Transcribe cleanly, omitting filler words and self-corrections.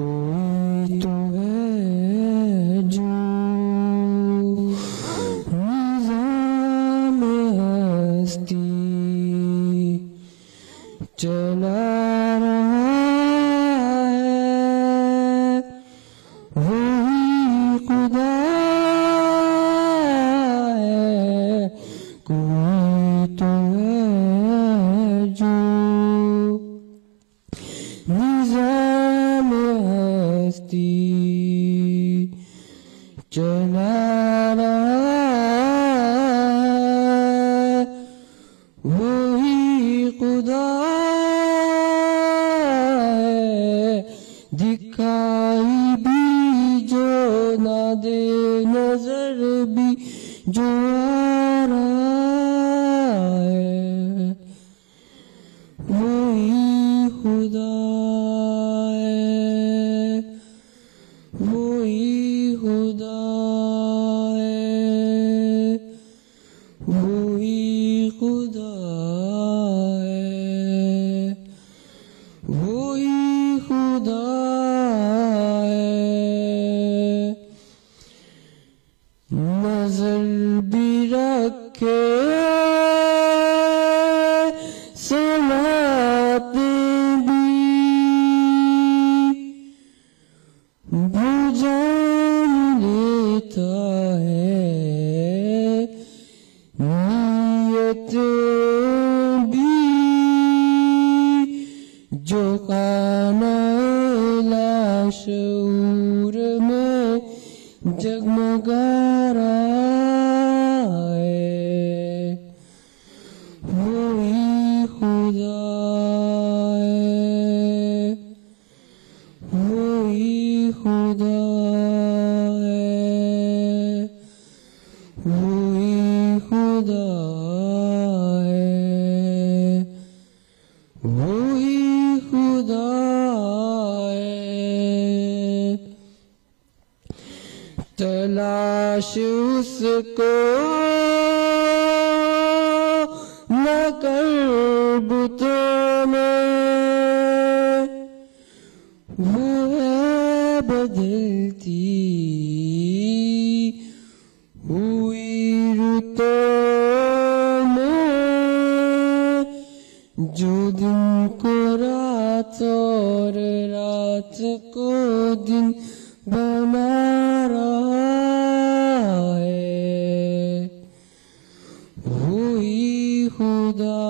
कोई तो है जो निज़ाम हस्ती चला रहा है, वही खुदा है। कोई तो है जो निज़ाम हस्ती चला रहा है, वही खुदा है। दिखाई भी जो ना दे, नजर भी जो आ रहा है, वही खुदा है, वही खुदा है, वही खुदा है, वही खुदा है। नजर भी रखे सलाते भी, भुजान लेता है नीयत भी। जो खाना लाशूर में जगमगा रहा है, वही खुदा है, वही खुदा है, वही खुदा है, वही खुदा है। तलाश उसको न कर बुतों में, वो है बदलती हुई रुतों में। जो दिन को रात और रात को दिन बना रहा है, वही खुदा